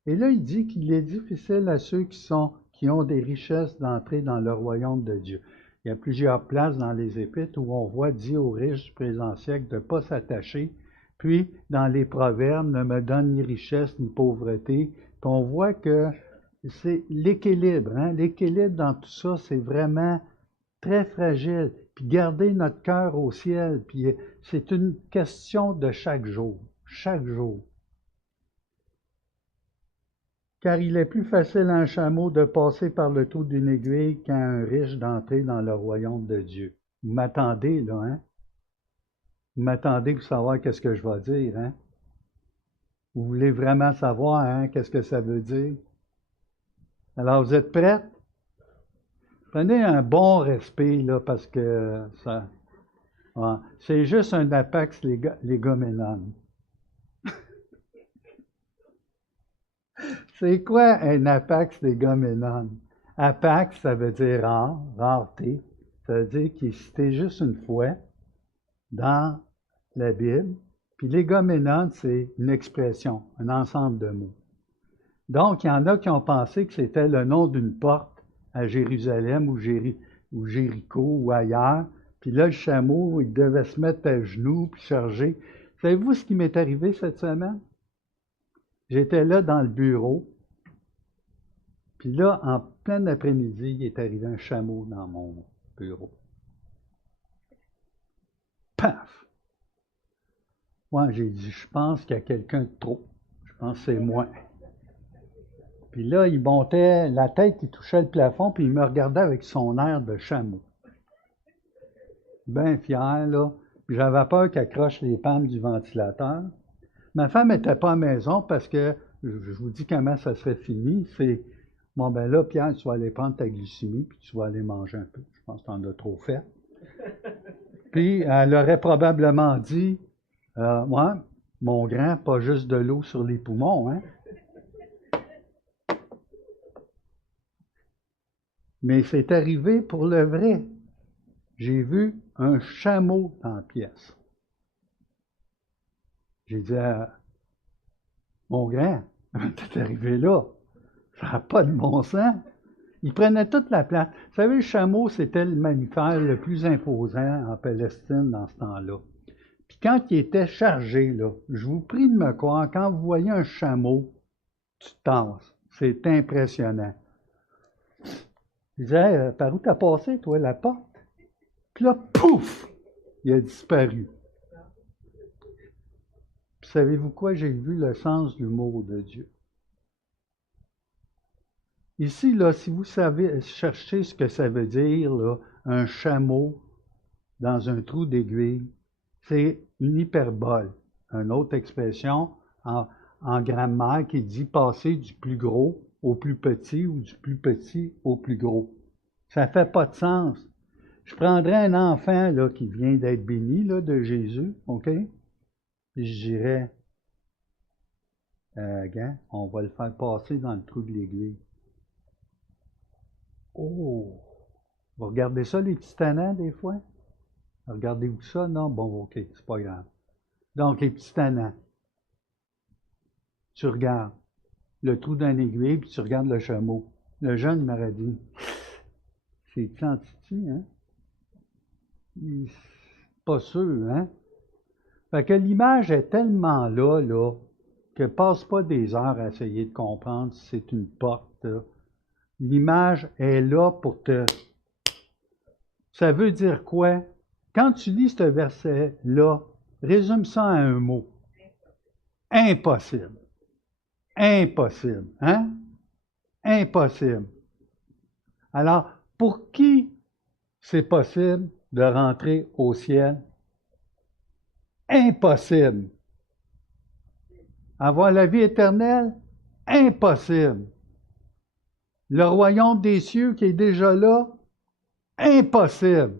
Et là, il dit qu'il est difficile à ceux qui ont des richesses d'entrer dans le royaume de Dieu. Il y a plusieurs places dans les Épîtres où on voit dit aux riches du présent siècle de ne pas s'attacher. Puis, dans les proverbes, ne me donne ni richesse ni pauvreté. Puis on voit que c'est l'équilibre. Hein? L'équilibre dans tout ça, c'est vraiment très fragile. Puis garder notre cœur au ciel. Puis c'est une question de chaque jour. Chaque jour. Car il est plus facile à un chameau de passer par le trou d'une aiguille qu'à un riche d'entrer dans le royaume de Dieu. Vous m'attendez, là, hein? Vous m'attendez pour savoir qu'est-ce que je vais dire, hein? Vous voulez vraiment savoir, hein, qu'est-ce que ça veut dire? Alors, vous êtes prêts? Prenez un bon respect, là, parce que ça... Ouais, c'est juste un apax legomenon. C'est quoi un apax legomenon? Apax, ça veut dire rare, rareté. Ça veut dire qu'il est cité juste une fois dans la Bible. Puis legomenon, c'est une expression, un ensemble de mots. Donc, il y en a qui ont pensé que c'était le nom d'une porte à Jérusalem ou Jéricho ou ailleurs. Puis là, le chameau, il devait se mettre à genoux puis charger. Savez-vous ce qui m'est arrivé cette semaine? J'étais là dans le bureau. Puis là, en plein après-midi, il est arrivé un chameau dans mon bureau. Paf! Moi, j'ai dit, je pense qu'il y a quelqu'un de trop. Je pense que c'est moi. Puis là, il montait, la tête, il touchait le plafond, puis il me regardait avec son air de chameau. Bien fier, là. Puis j'avais peur qu'il accroche les pannes du ventilateur. Ma femme n'était pas à la maison parce que, je vous dis comment ça serait fini, c'est, bon ben là, Pierre, tu vas aller prendre ta glycémie, puis tu vas aller manger un peu. Je pense que tu en as trop fait. Puis elle aurait probablement dit, ouais, mon grand, pas juste de l'eau sur les poumons, hein. Mais c'est arrivé pour le vrai. J'ai vu un chameau dans la pièce. J'ai dit à mon grand, t'es arrivé là. Ça n'a pas de bon sens. Il prenait toute la place. Vous savez, le chameau, c'était le mammifère le plus imposant en Palestine dans ce temps-là. Puis quand il était chargé, là, je vous prie de me croire, quand vous voyez un chameau, tu tasses. C'est impressionnant. Il disait, par où t'as passé, toi, la porte? Puis là, pouf! Il a disparu. Puis savez-vous quoi? J'ai vu le sens de l'humour de Dieu. Ici, là, si vous savez chercher ce que ça veut dire, là, un chameau dans un trou d'aiguille, c'est une hyperbole. Une autre expression en grammaire qui dit passer du plus gros au plus petit ou du plus petit au plus gros. Ça ne fait pas de sens. Je prendrais un enfant là, qui vient d'être béni là, de Jésus, OK? Puis je dirais, gars, on va le faire passer dans le trou de l'aiguille. Oh! Vous regardez ça, les petits tannants, des fois? Regardez-vous ça? Non? Bon, OK, c'est pas grave. Donc, les petits tannants. Tu regardes le trou d'un aiguille, puis tu regardes le chameau. Le jeune m'aurait dit, c'est Tantiti, hein? Pas sûr, hein? Fait que l'image est tellement là, que passe pas des heures à essayer de comprendre si c'est une porte. Là. L'image est là pour te Ça veut dire quoi? Quand tu lis ce verset-là, résume ça en un mot. Impossible. Impossible. Hein? Impossible. Alors, pour qui c'est possible de rentrer au ciel? Impossible. Avoir la vie éternelle? Impossible. Le royaume des cieux qui est déjà là? Impossible.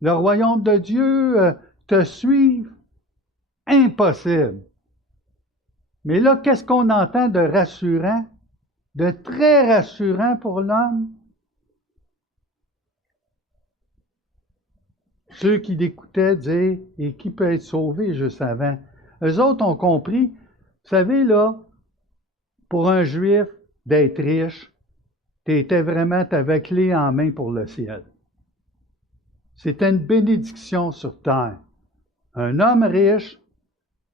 Le royaume de Dieu te suivre? Impossible. Mais là, qu'est-ce qu'on entend de rassurant? De très rassurant pour l'homme? Ceux qui l'écoutaient disaient, et qui peut être sauvé juste avant? Eux autres ont compris, vous savez, là, pour un juif, d'être riche, t'avais clé en main pour le ciel. C'était une bénédiction sur terre. Un homme riche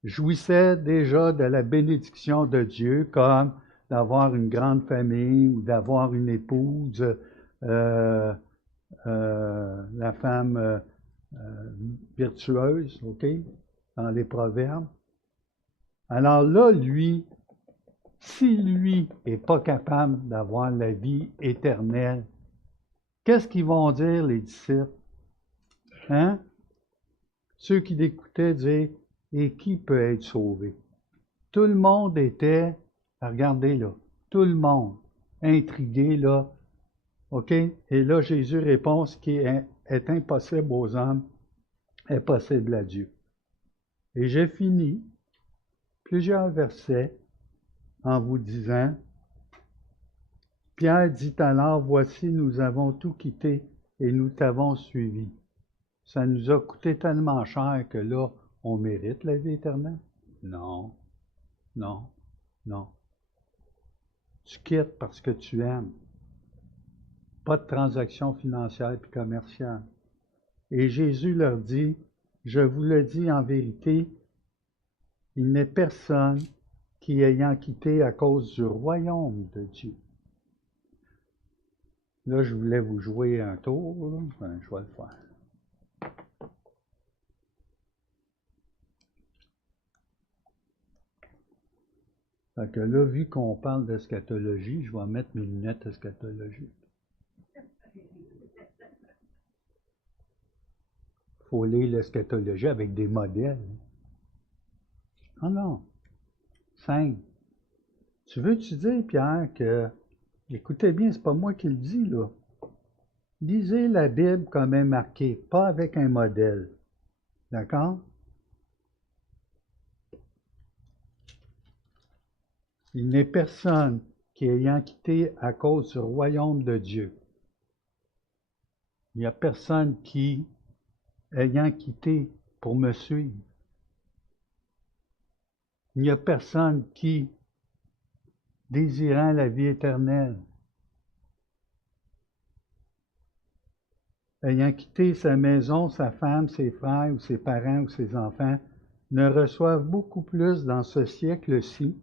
jouissait déjà de la bénédiction de Dieu, comme d'avoir une grande famille ou d'avoir une épouse, la femme virtueuse, OK, dans les proverbes. Alors là, lui, si lui n'est pas capable d'avoir la vie éternelle, qu'est-ce qu'ils vont dire les disciples? Hein? Ceux qui l'écoutaient disaient, et qui peut être sauvé? Tout le monde était, regardez là, tout le monde intrigué là, OK? Et là, Jésus répond, ce qui est impossible aux hommes est possible à Dieu. Et j'ai fini plusieurs versets en vous disant, Pierre dit alors, voici, nous avons tout quitté et nous t'avons suivi. Ça nous a coûté tellement cher que là, on mérite la vie éternelle? Non, non, non. Tu quittes parce que tu aimes. Pas de transaction financière et commerciale. Et Jésus leur dit, je vous le dis en vérité, il n'est personne qui ayant quitté à cause du royaume de Dieu. Là, je voulais vous jouer un tour, là. Ben, je vais le faire. Fait que là, vu qu'on parle d'eschatologie, je vais mettre mes lunettes eschatologiques. Il faut lire l'eschatologie avec des modèles. Ah non, simple. Tu veux-tu dire, Pierre, que, écoutez bien, c'est pas moi qui le dis, là. Lisez la Bible comme elle est marquée, pas avec un modèle. D'accord? Il n'est personne qui ayant quitté à cause du royaume de Dieu. Il n'y a personne qui, ayant quitté pour me suivre. Il n'y a personne qui, désirant la vie éternelle, ayant quitté sa maison, sa femme, ses frères ou ses parents ou ses enfants, ne reçoivent beaucoup plus dans ce siècle-ci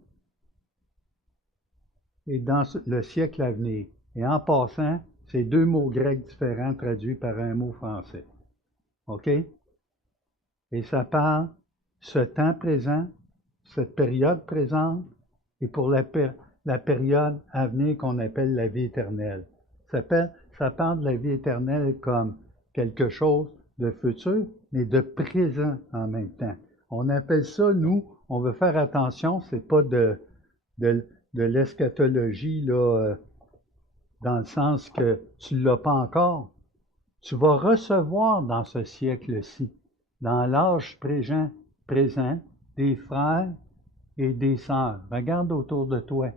et dans le siècle à venir. Et en passant, c'est deux mots grecs différents traduits par un mot français. OK? Et ça parle ce temps présent, cette période présente, et pour la période à venir qu'on appelle la vie éternelle. Ça parle de la vie éternelle comme quelque chose de futur, mais de présent en même temps. On appelle ça, nous, on veut faire attention, c'est pas de l'eschatologie, là, dans le sens que tu ne l'as pas encore. Tu vas recevoir dans ce siècle-ci, dans l'âge présent, des frères et des sœurs. Regarde autour de toi.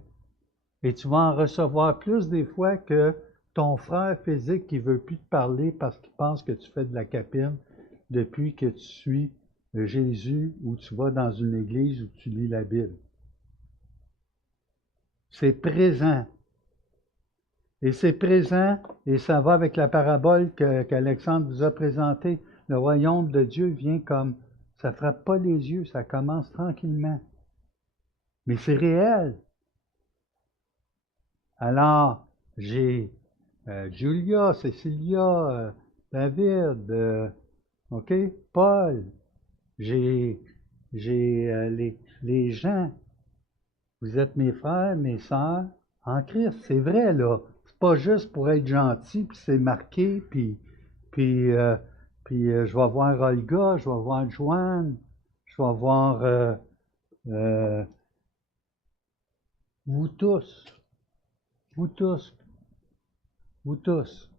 Et tu vas en recevoir plus des fois que ton frère physique qui ne veut plus te parler parce qu'il pense que tu fais de la capine depuis que tu suis Jésus ou tu vas dans une église où tu lis la Bible. C'est présent. Et c'est présent, et ça va avec la parabole qu'Alexandre vous a présentée. Le royaume de Dieu vient comme, ça ne frappe pas les yeux, ça commence tranquillement. Mais c'est réel. Alors, j'ai Julia, Cécilia, David, OK? Paul, j'ai les gens. Vous êtes mes frères, mes sœurs en Christ. C'est vrai, là. C'est pas juste pour être gentil, puis c'est marqué, puis je vais voir Olga, je vais voir Joanne, je vais voir vous tous, vous tous, vous tous.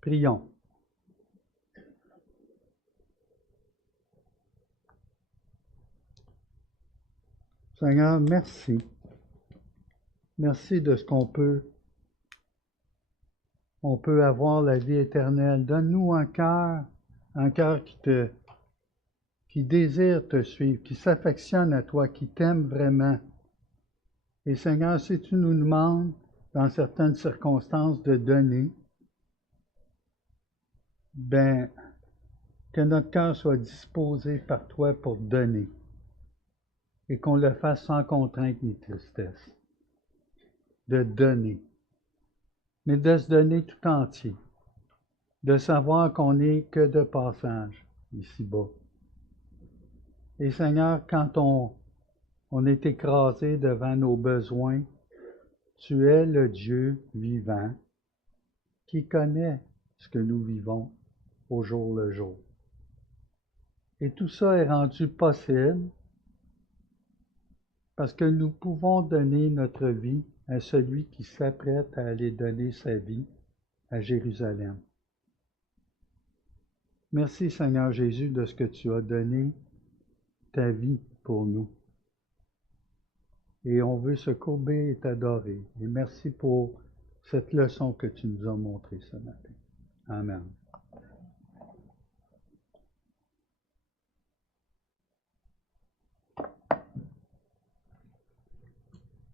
Prions. Seigneur, merci. Merci de ce qu'on peut. On peut avoir la vie éternelle. Donne-nous un cœur qui désire te suivre, qui s'affectionne à toi, qui t'aime vraiment. Et Seigneur, si tu nous demandes, dans certaines circonstances, de donner, ben, que notre cœur soit disposé par toi pour donner et qu'on le fasse sans contrainte ni tristesse. De donner, mais de se donner tout entier, de savoir qu'on n'est que de passage ici-bas. Et Seigneur, quand on est écrasé devant nos besoins, tu es le Dieu vivant qui connaît ce que nous vivons au jour le jour. Et tout ça est rendu possible parce que nous pouvons donner notre vie à celui qui s'apprête à aller donner sa vie à Jérusalem. Merci Seigneur Jésus de ce que tu as donné ta vie pour nous. Et on veut se courber et t'adorer. Et merci pour cette leçon que tu nous as montrée ce matin. Amen.